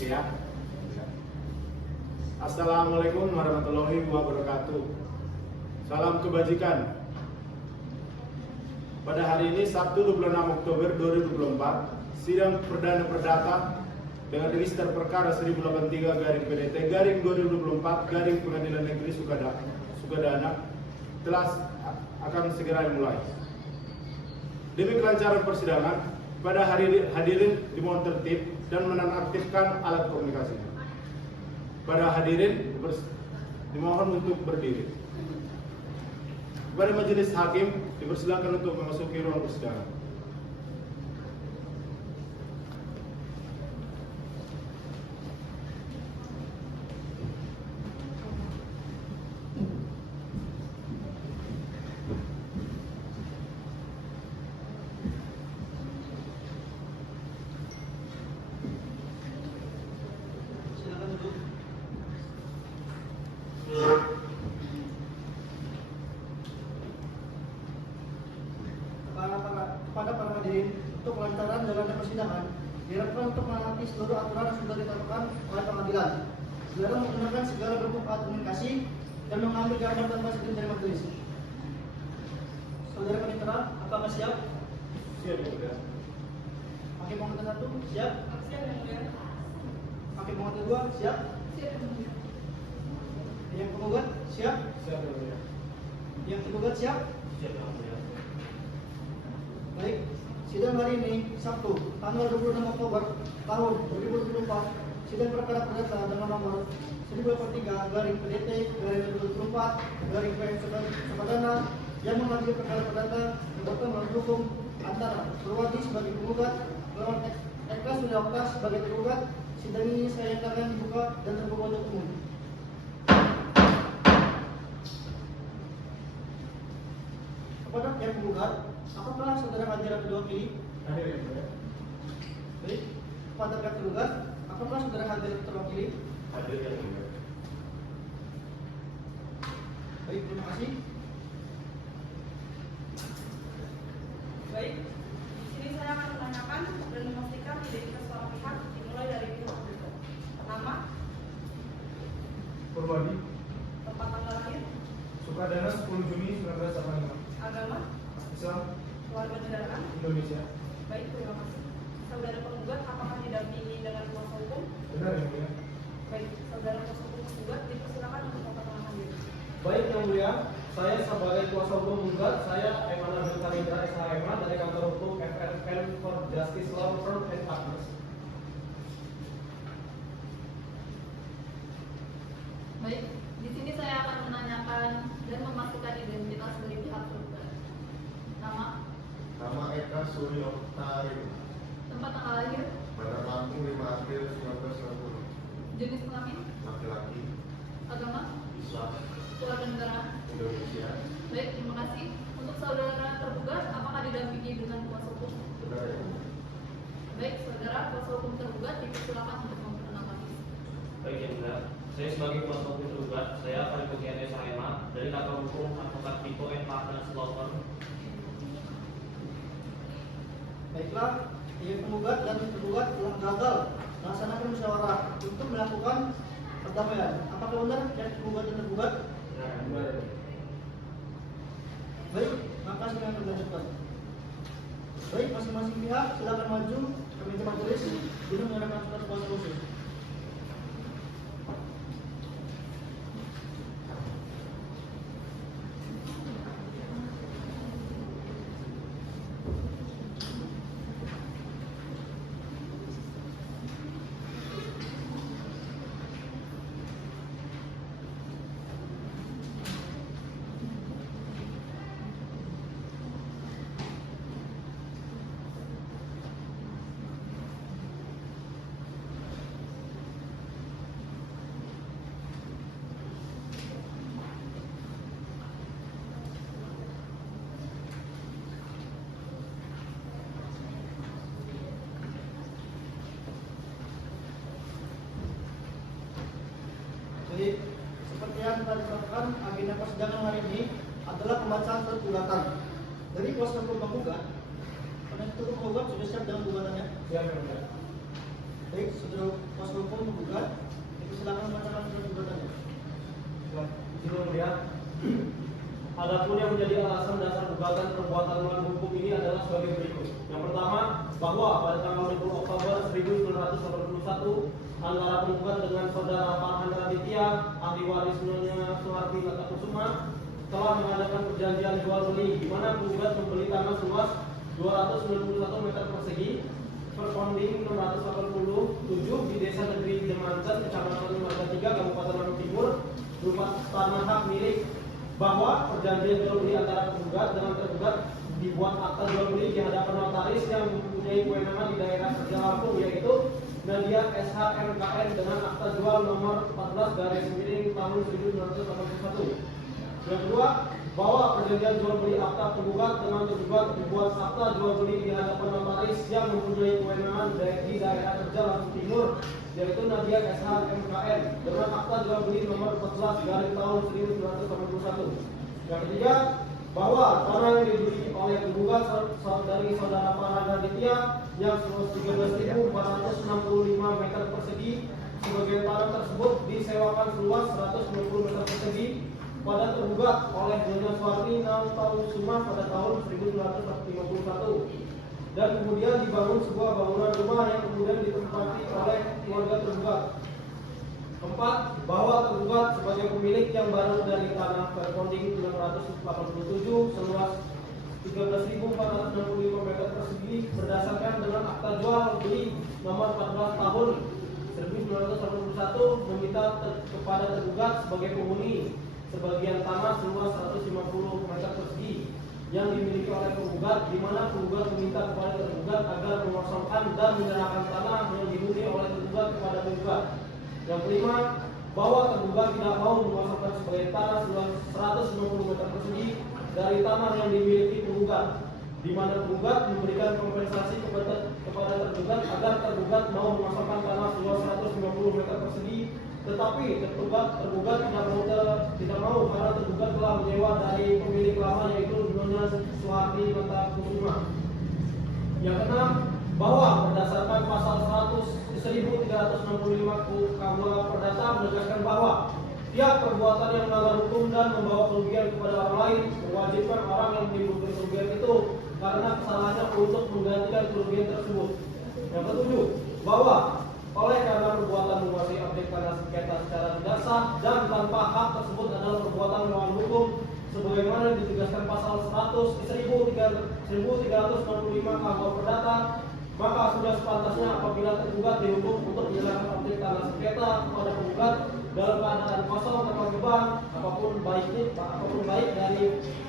Ya. Assalamualaikum warahmatullahi wabarakatuh. Salam kebajikan. Pada hari ini Sabtu 26 Oktober 2024, sidang perdana perdata dengan register perkara 1083-PDT-2024 Pengadilan Negeri Sukadana telah akan segera dimulai. Demi kelancaran persidangan, pada hadirin dimohon tertib dan menonaktifkan alat komunikasi. Pada hadirin dimohon untuk berdiri. Kepada majelis hakim dipersilakan untuk memasuki ruang persidangan. Kepada para hadirin, untuk kelancaran jalannya persidangan diharapkan untuk menaati seluruh aturan yang sudah ditetapkan oleh pengadilan. Saudara menggunakan segala bentuk alat komunikasi dan mengambil gambar tanpa izin dari majelis. Saudara Panitera, apakah siap? Siap, ya. Hakim pengantin 1, siap? Siap, ya. Hakim pengantin 2, siap? Siap, ya. Yang penggugat, siap? Siap, ya. Yang tergugat, siap? Siap, ya. Baik, sidang hari ini Sabtu, tanggal 26 Oktober tahun 2024, sidang perkara perdata dengan nomor 1083-PDT-2024 Sukadana yang mengambil perkara perdata yang bertemu hukum antara Purwadi sebagai penggugat lawan Eka Suryokta sebagai tergugat. Sidang ini saya nyatakan dibuka dan terbuka untuk umum. Kepada pihak penggugat, apakah saudara hadir atau diwakili? Hadir, ya. Baik, kepada pihak tergugat, apakah saudara hadir atau terwakili? Hadir, ya. Baik, terima kasih. Baik, di sini saya akan menanyakan dan memastikan identitas para pihak dimulai dari pihak tergugat. Nama, Purwadi, tempat tanggal lahir, Sukadana 10 Juni 1985. agama, Islam, keluarga negaraan. Indonesia. Baik, terima kasih. Saudara penggugat apakah didampingi dengan kuasa hukum? Benar, ya. Baik, saudara kuasa hukum penggugat dipersilakan untuk memperkenalkan diri. Baik yang mulia, saya sebagai kuasa hukum penggugat, saya Eman Abdul Karindra SHM dari kantor hukum FFM for Justice Law Firm and Partners. Baik, di sini saya akan menanyakan dan memastikan identitas dari pihak tergugat. Nama, Eka Suryokta, tempat tanggal lahir, Bandar Lampung 5 April 1990, jenis kelamin, laki-laki, agama, Islam, keluarga negaraan. Indonesia. Baik, terima kasih. Untuk saudara tergugat, apakah didampingi dengan kuasa hukum? Benar, ya. Baik, saudara kuasa hukum tergugat dipersilakan untuk memperkenalkan diri. Baik yang mulia, saya sebagai kuasa hukum tergugat, saya Farikukian SHM dari kantor hukum Advokat Tiko and Partners Law Firm. Baiklah, pihak penggugat dan tergugat telah gagal melaksanakan musyawarah untuk melakukan perdamaian. Apakah benar pihak penggugat dan tergugat? Benar. Baik, maka sidang akan dilanjutkan. Baik, masing-masing pihak silakan maju ke meja majelis guna menyerahkan surat kuasa khusus. Jadi, seperti yang telah ditetapkan, agenda persidangan hari ini adalah pembacaan surat gugatan dari kuasa hukum penggugat. Karena itu penggugat sudah siap dengan gugatannya. Siap, ya. Baik, saudara kuasa hukum penggugat, silakan bacakan surat gugatannya. Izin yang mulia. Adapun yang menjadi alasan dasar gugatan perbuatan melawan hukum ini adalah sebagai berikut. Yang pertama, bahwa pada tanggal 20 Oktober 1981 antara penggugat dengan saudara Farhan Raditya, ahli waris Nyonya Suharti Latakusuma, telah mengadakan perjanjian jual beli di mana penggugat membeli tanah seluas 291 meter persegi per ponding 687 di Desa Negeri Jemancan, Kecamatan Lembaga 3, Kabupaten Bandung Timur, berupa tanah hak milik, bahwa perjanjian jual beli antara penggugat dengan tergugat dibuat akta jual beli di hadapan notaris yang mempunyai kewenangan di daerah kerja Lampung, yaitu Nadia SHMKN dengan akta jual nomor 14/tahun 1981. Yang kedua, bahwa perjanjian jual beli akta penggugat dengan tergugat dibuat akta jual beli di hadapan notaris yang mempunyai kewenangan di daerah kerja Lampung Timur, yaitu Nadia SHMKN dengan akta jual beli nomor 14/tahun 1981. Yang ketiga, bahwa tanah yang dibeli oleh penggugat dari saudara Farhan Raditya yang seluas 13.465 meter persegi, sebagian tanah tersebut disewakan seluas 190 meter persegi pada tergugat oleh Nyonya Suharti Latakusuma pada tahun 1951, dan kemudian dibangun sebuah bangunan rumah yang kemudian ditempati oleh keluarga tergugat. Keempat, bahwa tergugat sebagai pemilik yang baru dari tanah perponding 687 seluas 13.465 meter persegi berdasarkan dengan akta jual beli nomor 14 tahun 1981 meminta kepada tergugat sebagai penghuni sebagian tanah seluas 150 meter persegi yang dimiliki oleh penggugat, di mana penggugat meminta kepada tergugat agar mengosongkan dan menyerahkan tanah yang dihuni oleh tergugat kepada penggugat. Yang kelima, bahwa tergugat tidak mau mengosongkan sebagian tanah seluas 150 meter persegi dari tanah yang dimiliki penggugat, di mana penggugat memberikan kompensasi kepada tergugat agar tergugat mau mengosongkan tanah seluas 150 meter persegi, tetapi tergugat tidak mau karena tergugat telah menyewa dari pemilik lama, yaitu Nyonya Suharti Latakusuma. Yang keenam, bahwa berdasarkan pasal 1365 KUHP Perdata menegaskan bahwa tiap perbuatan yang melanggar hukum dan membawa kerugian kepada orang lain mewajibkan orang yang menimbulkan kerugian itu karena kesalahannya untuk menggantikan kerugian tersebut. Yang ketujuh, bahwa oleh karena perbuatan menguasai objek tanah sengketa secara tidak sah dan tanpa hak tersebut adalah perbuatan melawan hukum sebagaimana ditegaskan pasal 1365 KUHP Perdata, maka sudah sepantasnya apabila tergugat dihukum untuk menyerahkan objek tanah sengketa kepada penggugat dalam keadaan kosong tanpa beban apapun baik dari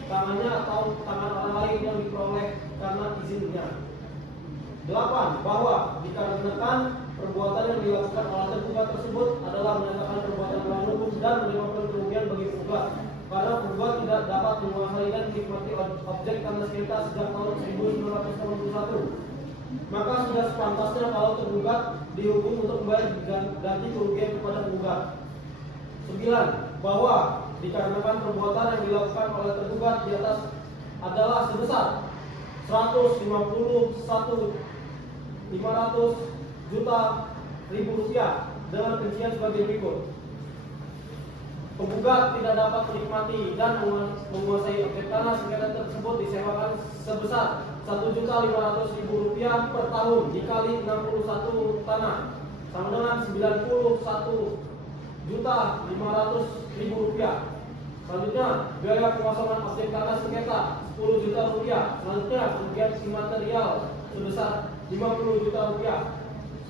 tangannya atau tangan orang lain yang diperoleh karena izinnya. 8. Bahwa dikarenakan perbuatan yang dilakukan oleh tergugat tersebut adalah menyatakan perbuatan melawan hukum dan menyebabkan kerugian bagi penggugat, karena penggugat tidak dapat menguasai dan menikmati objek tanah sengketa sejak tahun 1981. Maka sudah sepantasnya kalau tergugat dihukum untuk membayar ganti kerugian kepada penggugat. 9. Bahwa dikarenakan perbuatan yang dilakukan oleh tergugat di atas adalah sebesar 151.500 juta rupiah dengan rincian sebagai berikut. Penggugat tidak dapat menikmati dan menguasai objek tanah sengketa tersebut disewakan sebesar Rp1.500.000 per tahun dikali 61 tanah sama dengan Rp91.500.000. Selanjutnya, biaya pengosongan objek tanah sengketa Rp10 juta. Selanjutnya, kerugian imaterial sebesar Rp50 juta.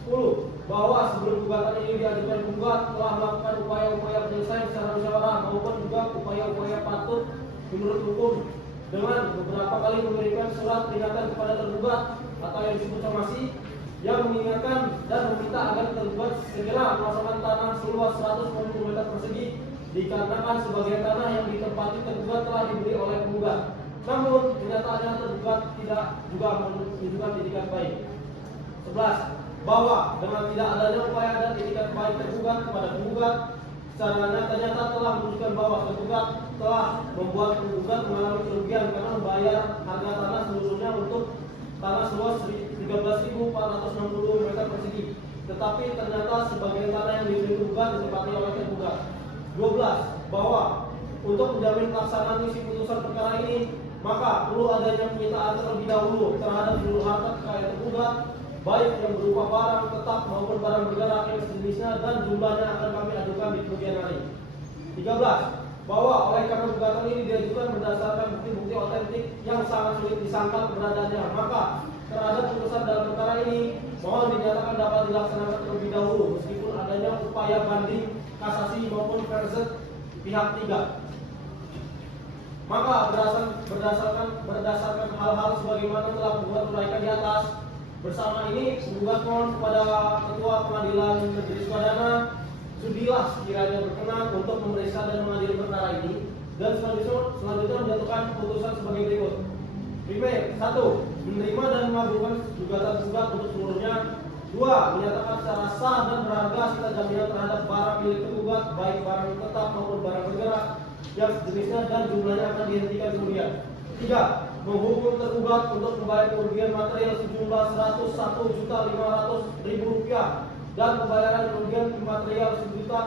10. Bahwa sebelum gugatan ini diajukan penggugat telah melakukan upaya-upaya penyelesaian secara musyawarah maupun juga upaya-upaya patut menurut hukum dengan beberapa kali memberikan surat peringatan kepada tergugat atau yang disebut somasi yang mengingatkan dan meminta agar tergugat segera mengosongkan tanah seluas 150 meter persegi dikarenakan sebagian tanah yang ditempati tergugat telah dibeli oleh penggugat. Namun kenyataannya tergugat tidak juga menunjukkan itikat baik. 11. Bahwa dengan tidak adanya upaya dan itikat baik tergugat kepada penggugat, secara nyata telah menunjukkan bahwa tergugat telah membuat penggugat mengalami kerugian karena membayar harga tanah seluruhnya untuk tanah seluas 13.460 meter persegi. tetapi ternyata sebagian tanah yang dimiliki penggugat ditempati oleh tergugat. 12. Bahwa untuk menjamin pelaksanaan isi putusan perkara ini, maka perlu adanya penyitaan terlebih dahulu terhadap seluruh harta kekayaan tergugat, baik yang berupa barang tetap maupun barang bergerak yang sejenisnya, dan jumlahnya akan kami ajukan di kemudian hari. 13. Bahwa oleh karena gugatan ini diajukan berdasarkan bukti-bukti otentik yang sangat sulit disangkal keberadaannya, maka terhadap putusan dalam perkara ini mohon dinyatakan dapat dilaksanakan terlebih dahulu meskipun adanya upaya banding, kasasi maupun verset pihak 3. Maka berdasarkan hal-hal sebagaimana telah penggugat uraikan di atas, bersama ini penggugat mohon kepada Ketua Pengadilan Negeri Sukadana sudilah sekiranya berkenan untuk memeriksa dan mengadili perkara ini, dan selanjutnya menjatuhkan keputusan sebagai berikut. Primer, 1. Menerima dan mengabulkan gugatan penggugat untuk seluruhnya. 2. Menyatakan secara sah dan berharga sisa jaminan terhadap barang milik tergugat, baik barang tetap maupun barang bergerak yang sejenisnya, dan jumlahnya akan dihentikan kemudian. 3. Menghukum tergugat untuk membayar kerugian material sejumlah Rp101.500.000 dan pembayaran kerugian material sejumlah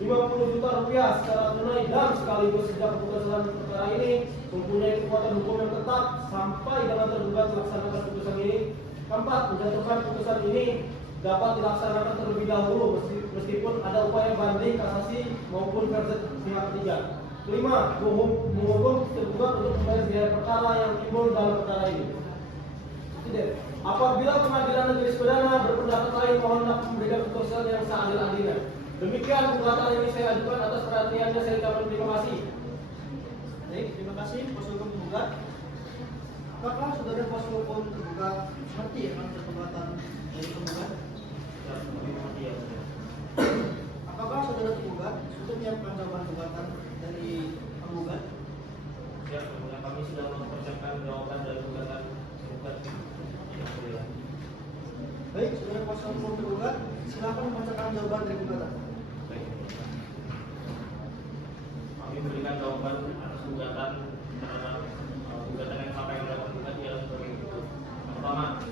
Rp50 juta secara tunai dan sekaligus sejak keputusan perkara ini mempunyai kekuatan hukum yang tetap sampai dengan tergugat melaksanakan putusan ini. 4. Menjatuhkan putusan ini dapat dilaksanakan terlebih dahulu meskipun ada upaya banding, kasasi maupun versi pihak 3. 5. Menghukum tergugat untuk membayar biaya perkara yang timbul dalam perkara ini. Apabila Pengadilan Negeri Sukadana berpendapat lain, mohon memberikan keputusan yang seadil-adilnya. Demikian gugatan ini saya ajukan, atas perhatiannya saya ucapkan terima kasih. Baik, terima kasih kuasa hukum tergugat. Apakah saudara kuasa hukum tergugat mengerti akan perbuatan dari tergugat? Apakah saudara tergugat untuk menyiapkan jawaban gugatan dari penggugat? Ya, kemudian kami sudah mempersiapkan jawaban dari gugatan tergugat. Baik, saudara kuasa hukum tergugat, silakan membacakan jawaban dari gugatan. Kami memberikan jawaban atas gugatan terhadap gugatan yang sampai oleh penggugat ialah sebagai berikut. Pertama,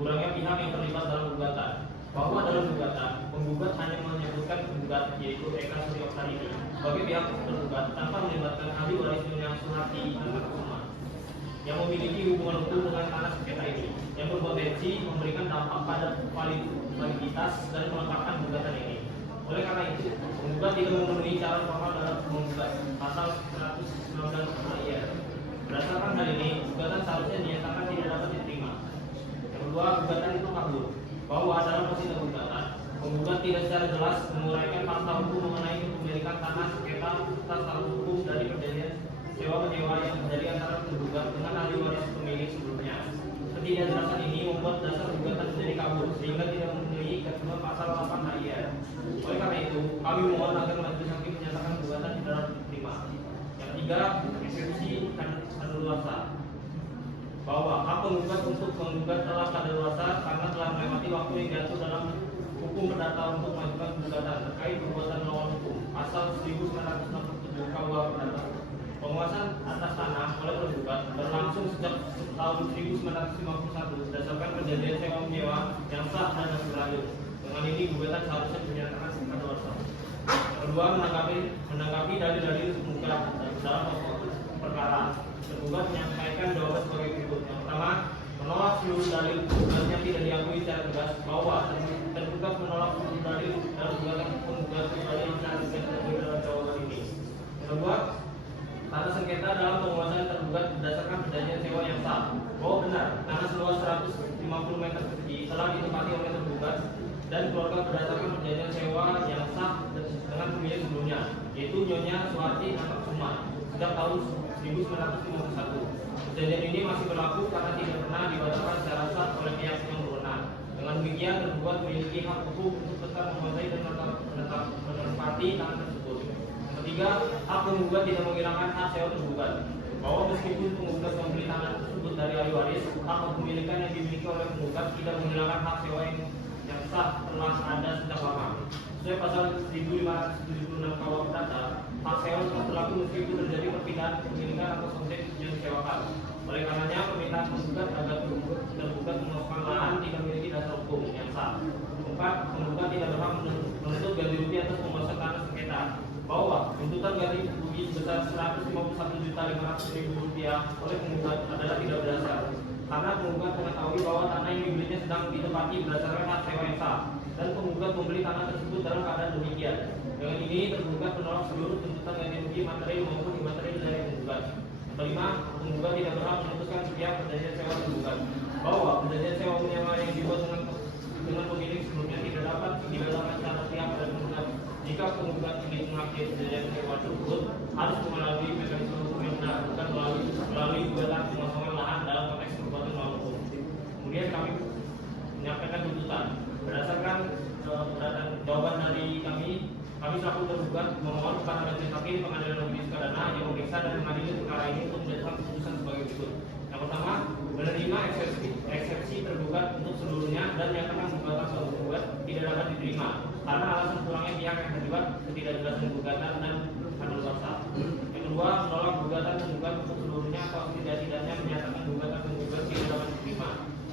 kurangnya pihak yang terlibat dalam gugatan. Bahwa dalam gugatan, penggugat hanya menyebutkan penggugat yaitu Eka Suryoktari sebagai pihak tergugat tanpa melibatkan ahli waris Nyonya Suharti Almarhumah yang memiliki hubungan hukum dengan tanah sengketa ini, yang berpotensi memberikan dampak pada validitas dan melengkapkan gugatan ini. Oleh karena itu, penggugat tidak memenuhi syarat formal dalam menggugat pasal 119 AIR. Berdasarkan hal ini, gugatan seharusnya dinyatakan tidak dapat diterima. Yang kedua, gugatan itu kabur. Bahwa dalam posisi gugatan, penggugat tidak secara jelas menguraikan fakta hukum mengenai kepemilikan tanah sengketa atas status hukum dari perjanjian sewa-menyewa yang terjadi antara tergugat dengan ahli waris pemilik sebelumnya. Ketidakjelasan ini membuat dasar gugatan menjadi kabur sehingga tidak memenuhi ketentuan pasal 8 AIR. Oleh karena itu, kami mohon agar majelis hakim menyatakan gugatan tidak dapat diterima. Yang ketiga, eksepsi kadaluarsa. Bahwa hak penggugat untuk menggugat telah kadaluarsa karena telah melewati waktu yang diatur dalam hukum perdata untuk mengajukan gugatan terkait perbuatan melawan hukum pasal 1967 KUH Perdata. Penguasaan atas tanah oleh tergugat berlangsung sejak tahun 1951 berdasarkan perjanjian sewa-menyewa yang sah dan masih berlanjut. Dengan ini gugatan seharusnya dinyatakan kadaluarsa. Kedua, menanggapi dalil-dalil penggugat dalam pokok perkara. Tergugat menyampaikan jawaban sebagai berikut. Yang pertama, menolak seluruh dalil penggugatnya tidak diakui secara tegas bahwa tergugat menolak seluruh dalil dalam gugatan penggugat kecuali yang secara tegas tertulis dalam jawaban ini. Yang kedua, tanah sengketa dalam penguasaan tergugat berdasarkan perjanjian sewa yang sah. Bahwa benar, tanah seluas 150 meter persegi telah ditempati oleh tergugat dan keluarga berdasarkan perjanjian sewa yang sah dengan pemilik sebelumnya, yaitu Nyonya Suharti Almarhumah sejak tahun 1951. Perjanjian ini masih berlaku karena tidak pernah dibatalkan secara sah oleh pihak yang berwenang. Dengan demikian, tergugat memiliki hak hukum untuk tetap menguasai dan menempati tanah tersebut. Ketiga, hak penggugat tidak menghilangkan hak sewa tergugat. Bahwa meskipun penggugat membeli tanah tersebut dari ahli waris, hak kepemilikan yang dimiliki oleh penggugat tidak menghilangkan hak sewa yang sah telah ada sejak lama. Sesuai pasal 1576 KUH Perdata, hak sewa tetap berlaku meskipun terjadi perpindahan kepemilikan atau konsep yang disewakan. Oleh karenanya, permintaan penggugat agar tergugat melakukan lahan tidak memiliki dasar hukum yang sah. keempat, penggugat tidak berhak menuntut ganti rugi atas penguasaan tanah sengketa. Bahwa tuntutan ganti rugi sebesar Rp151.500.000 oleh penggugat adalah tidak berdasar, karena penggugat mengetahui bahwa tanah yang dibelinya sedang ditempati berdasarkan hak sewa yang sah, dan penggugat membeli tanah tersebut dalam keadaan demikian. Dengan ini, tergugat menolak seluruh tuntutan ganti rugi materi maupun imateri dari penggugat. Kelima, penggugat tidak berhak memutuskan setiap perjanjian sewa tergugat. Bahwa perjanjian sewa menyewa yang dibuat dengan pemilik sebelumnya tidak dapat secara siap pada penggugat. Jika penggugat ingin mengakhiri perjanjian sewa tersebut, harus melalui mekanisme hukum yang benar, bukan melalui gugatan pengosongan lahan dalam konteks perbuatan melawan hukum. Kemudian kami menyampaikan tuntutan berdasarkan jawaban dari kami selaku tergugat memohon kepada majelis hakim pengadilan negeri Sukadana yang memeriksa dan mengadili perkara ini untuk menjatuhkan keputusan sebagai berikut. Yang pertama, menerima eksepsi tergugat untuk seluruhnya dan menyatakan gugatan sebagai tergugat tidak dapat diterima karena alasan kurangnya pihak yang terlibat ketidakjelasan gugatan dan kadaluarsa. Yang kedua, menolak gugatan tergugat untuk seluruhnya atau setidak-tidaknya menyatakan gugatan tergugat tidak dapat diterima.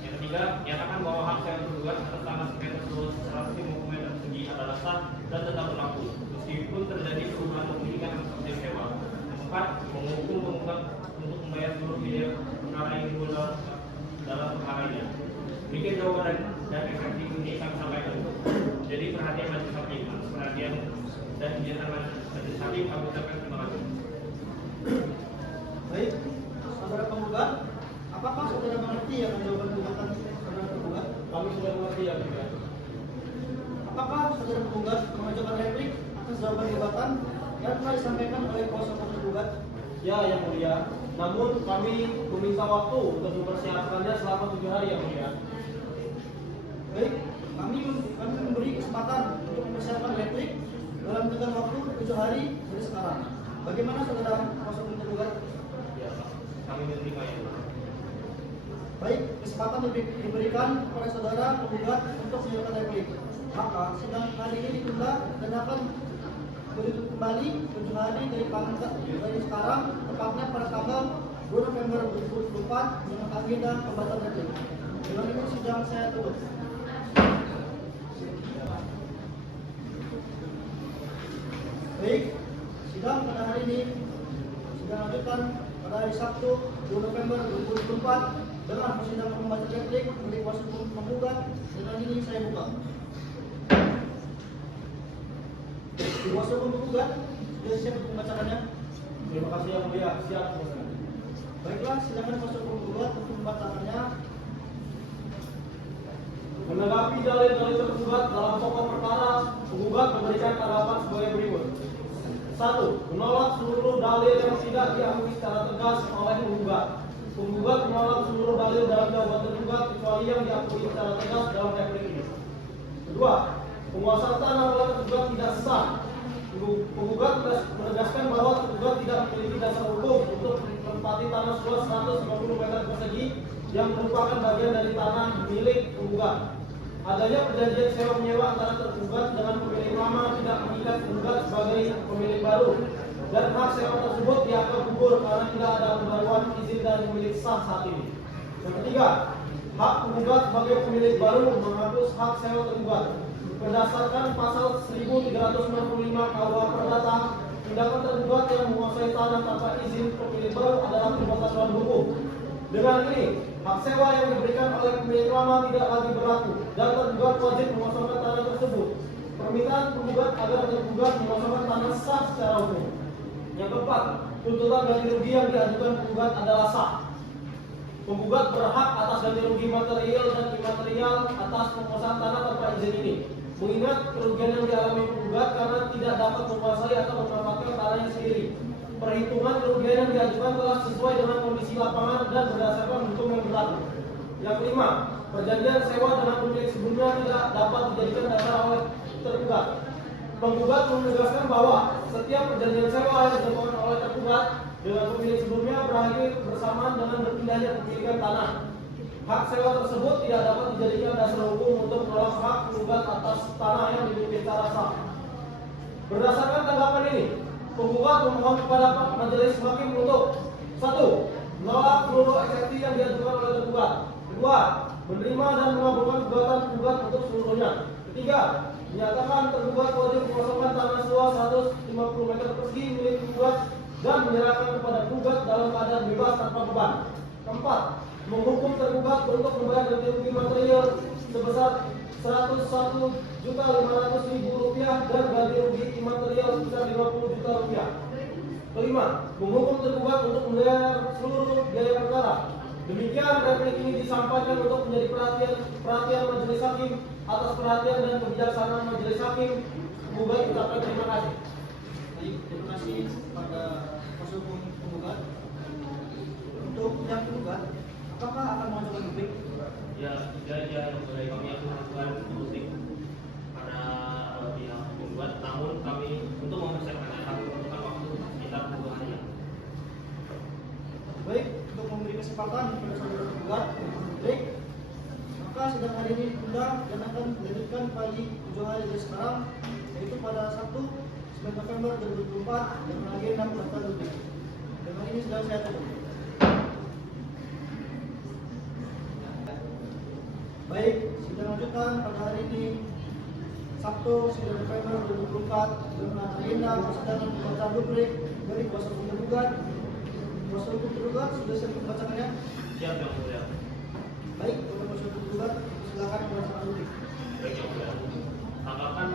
Yang ketiga, menyatakan bahwa hak sewa tergugat atas tanah sengketa seluas 150 meter persegi adalah sah dan tetap berlaku meskipun terjadi perubahan pemilikan atas objek sewa. Yang keempat, menghukum penggugat untuk membayar seluruh biaya perkara yang dibuat dalam perkara ini. Demikian jawaban dan eksepsi ini kami sampaikan. Jadi perhatian majelis hakim, perhatian dan kegiatan majelis hakim kami ucapkan terima kasih. Baik, saudara penggugat, apakah saudara mengerti yang jawaban gugatan saudara penggugat? Kami sudah mengerti ya, Mulia. Apakah saudara penggugat mengajukan replik atas jawaban gugatan yang telah disampaikan oleh kuasa hukum tergugat? Ya, yang Mulia. Namun kami meminta waktu untuk mempersiapkannya selama 7 hari, yang Mulia. Baik, kami memberi kesempatan untuk mempersiapkan replik dalam tenggang waktu 7 hari dari sekarang. Bagaimana saudara kuasa hukum tergugat? Ya, kami menerima ya. Baik, kesempatan diberikan kepada saudara penggugat untuk menyampaikan replik. Maka sidang hari ini ditunda dan akan ditutup kembali 7 hari dari sekarang, tepatnya pada tanggal 2 November 2024 dengan agenda pembahasan replik. Dengan ini sidang saya tutup. Baik, sidang pada hari ini sidang lanjutan pada hari Sabtu 2 November 2024 dengan persidangan pembahasan replik milik kuasa hukum penggugat. Dengan ini saya buka. Kuasa hukum penggugat sudah siap untuk membacakannya. Terima kasih yang Mulia. Siap. Baiklah, silakan kuasa hukum penggugat untuk membacakannya. Menanggapi dalil-dalil tergugat dalam pokok perkara, penggugat memberikan tanggapan sebagai berikut. 1. Menolak seluruh dalil yang tidak diakui secara tegas oleh penggugat. Penggugat menolak seluruh dalil dalam jawaban tergugat kecuali yang diakui secara tegas dalam replik ini. 2. Penguasaan tanah oleh tergugat tidak sah. Penggugat menegaskan bahwa tergugat tidak memiliki dasar hukum untuk menempati tanah seluas 150 meter persegi yang merupakan bagian dari tanah milik penggugat. Adanya perjanjian sewa menyewa antara tergugat dengan pemilik lama tidak mengikat penggugat sebagai pemilik baru, dan hak sewa tersebut dianggap gugur karena tidak ada pembaruan izin dari pemilik sah saat ini. Yang ketiga, hak penggugat sebagai pemilik baru menghapus hak sewa tergugat. Berdasarkan pasal 1365 KUH Perdata, tindakan tergugat yang menguasai tanah tanpa izin pemilik baru adalah perbuatan melawan hukum. Dengan ini, hak sewa yang diberikan oleh pemilik lama tidak lagi berlaku dan tergugat wajib mengosongkan tanah tersebut. Permintaan penggugat agar tergugat mengosongkan tanah sah secara hukum. Yang keempat, tuntutan ganti rugi yang diajukan penggugat adalah sah. Penggugat berhak atas ganti rugi material dan imaterial atas penguasaan tanah tanpa izin ini. Mengingat kerugian yang dialami penggugat karena tidak dapat menguasai atau memanfaatkan tanahnya sendiri. Perhitungan kerugian yang diajukan telah sesuai dengan kondisi lapangan dan berdasarkan hukum yang berlaku. Yang kelima, perjanjian sewa dengan pemilik sebelumnya tidak dapat dijadikan dasar oleh tergugat. Penggugat menegaskan bahwa setiap perjanjian sewa yang dilakukan oleh tergugat dengan pemilik sebelumnya berakhir bersamaan dengan berpindahnya kepemilikan tanah. Hak sewa tersebut tidak dapat dijadikan dasar hukum untuk menolak hak penggugat atas tanah yang dimiliki secara sah. Berdasarkan tanggapan ini, penggugat memohon kepada majelis hakim untuk 1. Menolak seluruh eksepsi yang diajukan oleh tergugat. 2. menerima dan mengabulkan gugatan penggugat untuk seluruhnya. Ketiga, menyatakan tergugat wajib mengosongkan tanah seluas 150 meter persegi milik penggugat dan menyerahkan kepada penggugat dalam keadaan bebas tanpa beban. Keempat, menghukum tergugat untuk membayar ganti rugi material sebesar Rp101.500.000 dan ganti rugi imaterial sebesar Rp50 juta. Kelima, menghukum tergugat untuk membayar seluruh biaya perkara. Demikian replik ini disampaikan untuk menjadi perhatian majelis hakim. Atas perhatian dan kebijaksanaan majelis hakim, penggugat ucapkan terima kasih. Baik, terima kasih pada kuasa hukum penggugat. Untuk yang penggugat, apakah akan mengajukan publik? Ya, yang dari kami akan melakukan publik pada pihak penggugat, namun kami untuk mempersiapkannya kami membutuhkan waktu sekitar 2 hari. Baik, untuk memberi kesempatan kepada saudara penggugat untuk publik, maka sidang hari ini ditunda dan akan dilanjutkan kembali 7 hari dari sekarang, yaitu pada Sabtu 9 November 2024 dengan agenda pendaftaran publik. Dengan ini sedang saya tutup. Baik, sidang lanjutan pada hari ini Sabtu 9 November 2024 dengan agenda persidangan pembacaan publik dari kuasa hukum tergugat. Kuasa hukum tergugat sudah siap membacakannya? Siap, Yang Mulia. Baik, kepada kuasa hukum tergugat, silakan membacakan publik. Baik, Yang Mulia. Tanggapan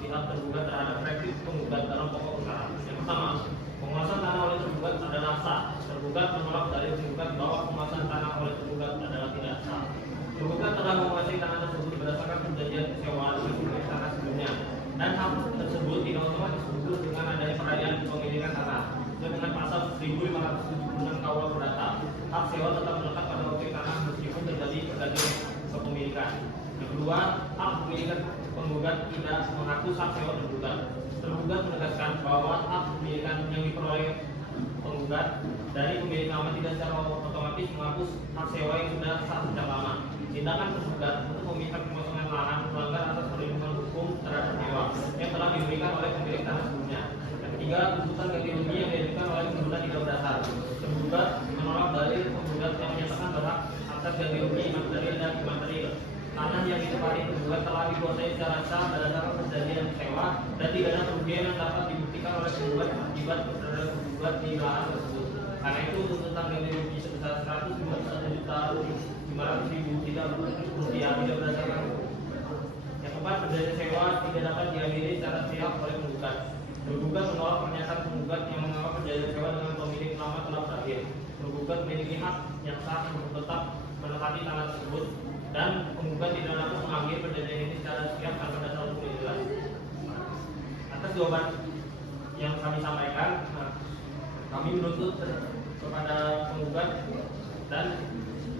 pihak tergugat terhadap replik penggugat dalam pokok perkara. Yang pertama, penguasaan tanah oleh tergugat adalah sah. Tergugat menolak dari penggugat bahwa penguasaan tanah oleh tergugat adalah tidak sah. Tergugat telah menguasai tanah tersebut berdasarkan perjanjian persewaan dengan pemilik tanah sebelumnya, dan hak tersebut tidak otomatis gugur dengan adanya perayaan pemilikan tanah. Dengan pasal 1576 KUH Perdata, hak sewa tetap melekat pada pemilik tanah meskipun terjadi pergantian kepemilikan. Yang kedua, hak pemilikan penggugat tidak menghapus hak sewa tergugat. Tergugat menegaskan bahwa hak pemilikan yang diperoleh penggugat dari pemilik lama tidak secara otomatis menghapus hak sewa yang sudah sah sejak lama. Tindakan tergugat untuk memihak pengosongan lahan melanggar atas perlindungan hukum terhadap sewa yang telah diberikan oleh pemilik tanah sebelumnya. Yang ketiga, tuntutan ganti rugi yang diajukan oleh penggugat tidak berdasar. Tergugat menolak dari penggugat yang menyatakan berhak atas ganti rugi material dan imaterial. Tanah yang ditempati penggugat telah dikuasai secara sah berdasarkan perjanjian sewa dan tidak ada kerugian yang dapat dibuktikan oleh penggugat akibat keberadaan penggugat di lahan tersebut. Karena itu tuntutan ganti rugi sebesar Rp151.500.000 tidak berdasarkan hukum. Yang keempat, perjanjian sewa tidak dapat diamini secara sepihak oleh penggugat. Tergugat menolak pernyataan penggugat yang menganggap perjanjian sewa dengan pemilik lama telah berakhir. Tergugat memiliki hak yang sah untuk tetap menempati tanah tersebut dan penggugat tidak dapat mengambil perjanjian ini secara sepihak tanpa dasar hukum yang jelas. Atas jawaban yang kami sampaikan, kami menuntut kepada penggugat dan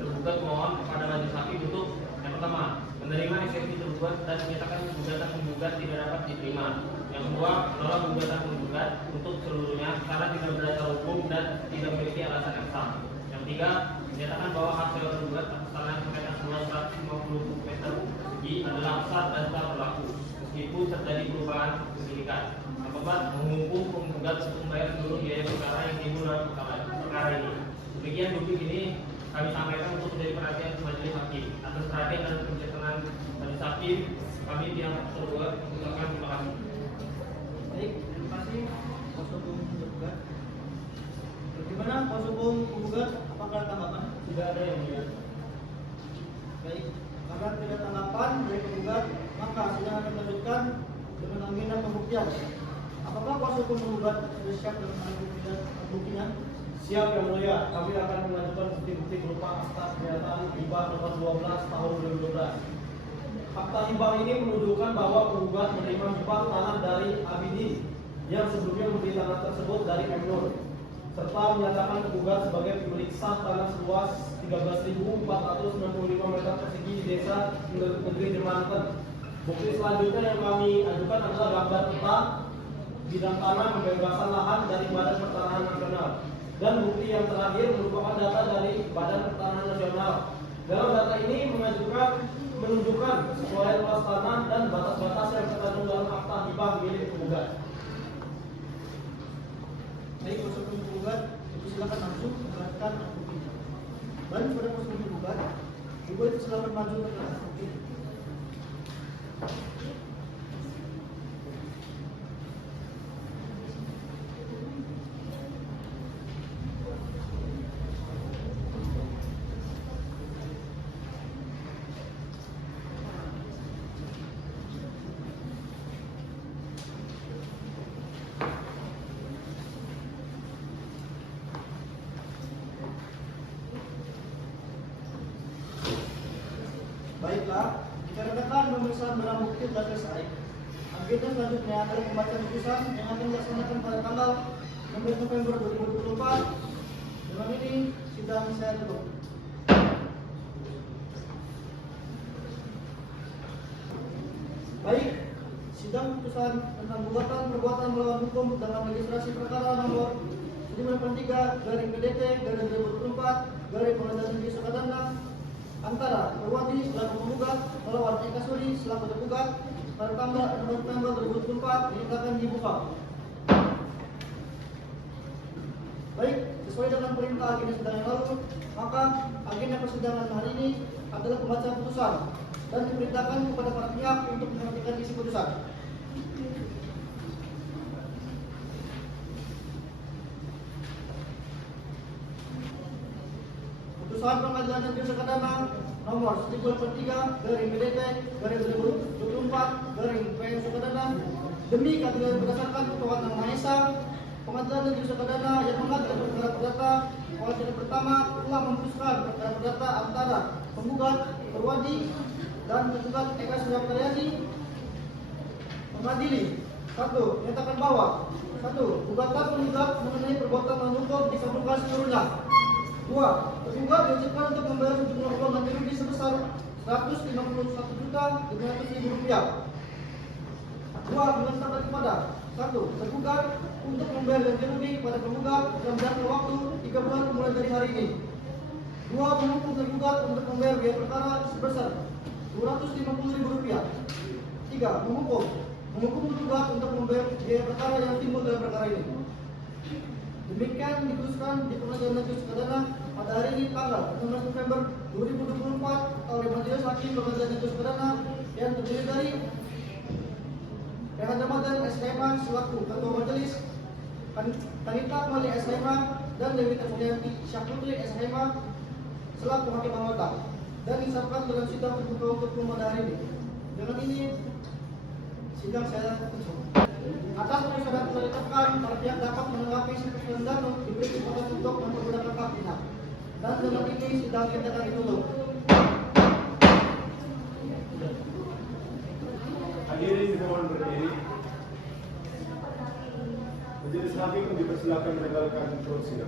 tergugat mohon kepada majelis hakim untuk yang pertama, menerima eksepsi tergugat dan menyatakan gugatan penggugat tidak dapat diterima. Yang kedua, menolak gugatan penggugat untuk seluruhnya karena tidak berdasar hukum dan tidak memiliki alasan yang sah. Yang tiga, menyatakan bahwa hak sewa tergugat atas tanah sekitar seluas 150 meter persegi adalah sah dan tetap berlaku meskipun terjadi perubahan kepemilikan. Yang keempat, menghukum penggugat untuk membayar seluruh biaya perkara yang timbul dalam perkara ini. Demikian bukti ini kami sampaikan untuk menjadi perhatian majelis hakim. Atas perhatian dan kebijaksanaan majelis hakim, kami pihak tergugat mengucapkan terima kasih. Baik, terima kasih kuasa hukum penggugat. Bagaimana kuasa hukum penggugat? Apakah tanggapan? Tidak ada yang mulia. Baik, karena tidak tanggapan dari penggugat, maka sidang akan dilanjutkan dengan agenda pembuktian. Apakah kuasa hukum penggugat sudah siap dengan agenda pembuktian? Siap, Yang Mulia. Kami akan mengajukan bukti-bukti berupa akta pernyataan hibah nomor 12 tahun 2012. Akta hibah ini menunjukkan bahwa penggugat menerima hibah tanah dari Abidin yang sebelumnya membeli tanah tersebut dari Emnur, serta menyatakan penggugat sebagai pemilik sah tanah seluas 13.465 meter persegi di desa Negeri Jemanten. Bukti selanjutnya yang kami ajukan adalah gambar peta bidang tanah pembebasan lahan dari Badan Pertanahan Nasional. Dan bukti yang terakhir merupakan data dari Badan Pertanahan Nasional. Dalam data ini menunjukkan sesuai luas tanah dan batas-batas yang terkandung dalam akta hibah milik penggugat. Baik, kuasa hukum penggugat, silakan langsung menerangkan buktinya. Baik, pada kuasa hukum penggugat, penggugat silakan maju ke tengah. Baiklah, dikarenakan pemeriksaan barang bukti telah selesai, agenda selanjutnya adalah pembacaan putusan yang akan dilaksanakan pada tanggal 16 November 2024. Dengan ini, sidang saya tutup. Baik, sidang putusan tentang gugatan perbuatan melawan hukum dengan registrasi perkara nomor 583/PDT/2024 Pengadilan Negeri Sukadana antara Perwadi selaku penggugat melawan Eka Suri selaku tergugat pada tanggal 16 November 2024 dinyatakan dibuka. Baik, sesuai dengan perintah agenda sidang yang lalu, maka agenda persidangan hari ini adalah pembacaan putusan dan diperintahkan kepada para pihak untuk menyampaikan isi putusan. Putusan Pengadilan Negeri Sukadana nomor 1003/PDT/2024 Sukadana demi keadilan berdasarkan ketuhanan Yang Maha Esa, Pengadilan Negeri Sukadana yang mengadili perkara perdata yang pertama telah memutuskan perkara perdata antara penggugat Perwadi dan tergugat Eka Suryaptaryadi mengadili 1. Menyatakan bahwa 1. Gugatan penggugat mengenai perbuatan melawan hukum dikabulkan seluruhnya. 2. Tergugat diwajibkan untuk membayar sejumlah uang ganti rugi sebesar Rp151.500.000. 2. Menyatakan kepada 1. Tergugat untuk membayar ganti rugi kepada penggugat dalam jangka waktu 3 bulan mulai dari hari ini. 2. Menghukum tergugat untuk membayar biaya perkara sebesar Rp250.000. 3. Menghukum tergugat untuk membayar biaya perkara yang timbul dalam perkara ini. Demikian diputuskan di Pengadilan Negeri Sukadana pada hari ini tanggal 16 November 2024 oleh Majelis Hakim Pengadilan Negeri Sukadana yang terdiri dari Rehan Ramadan SKMA selaku Ketua Majelis, Kanita Mali SKMA dan Dewi Tasmiyanti Syahputri SKMA selaku Hakim Anggota dan disahkan dalam sidang terbuka untuk pada hari ini. Dengan ini sidang saya tutup. Atas perintah yang telah ditetapkan, para pihak dapat menanggapi persidangan dan diberi kesempatan untuk mempergunakan hak pihak. Dan dengan ini sidang kita akan ditutup. Hadirin dimohon berdiri. Majelis Hakim dipersilakan meninggalkan kursi.